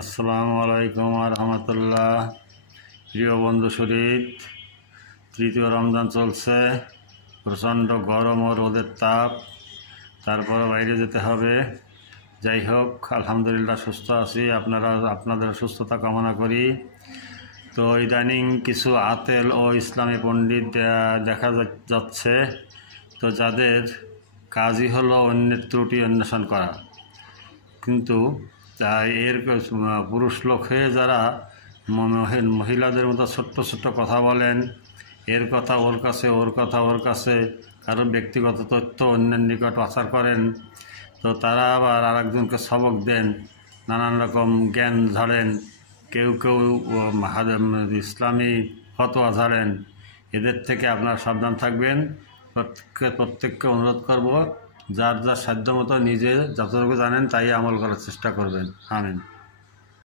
আসসালামু আলাইকুম রহমতুল্লাহ। প্রিয় বন্ধু শরীফ, তৃতীয় রমজান চলছে, প্রচণ্ড গরম ও রোদের তাপ, তারপরে বাইরে যেতে হবে। যাই হোক, আলহামদুলিল্লাহ সুস্থ আছি, আপনাদের সুস্থতা কামনা করি। তো ইদানিং কিছু আতেল ও ইসলামী পণ্ডিত দেখা যাচ্ছে, তো যাদের কাজই হলো অন্যের ত্রুটি অন্বেষণ করা, কিন্তু এর পুরুষ লোক হয়ে যারা মহিলাদের মতো ছোট্ট ছোট্ট কথা বলেন, এর কথা ওর কাছে, ওর কথা ওর কাছে, কারো ব্যক্তিগত তথ্য অন্যের নিকট পাচার করেন, তো তারা আবার আরেকজনকে সবক দেন, নানান রকম জ্ঞান ঝাড়েন, কেউ কেউ ইসলামী ফতোয়া ঝাড়েন। এদের থেকে আপনারা সাবধান থাকবেন। প্রত্যেককে অনুরোধ করব, যার যার সাধ্য মতো নিজে যতটুকু জানেন তাই আমল করার চেষ্টা করবেন। আমিন।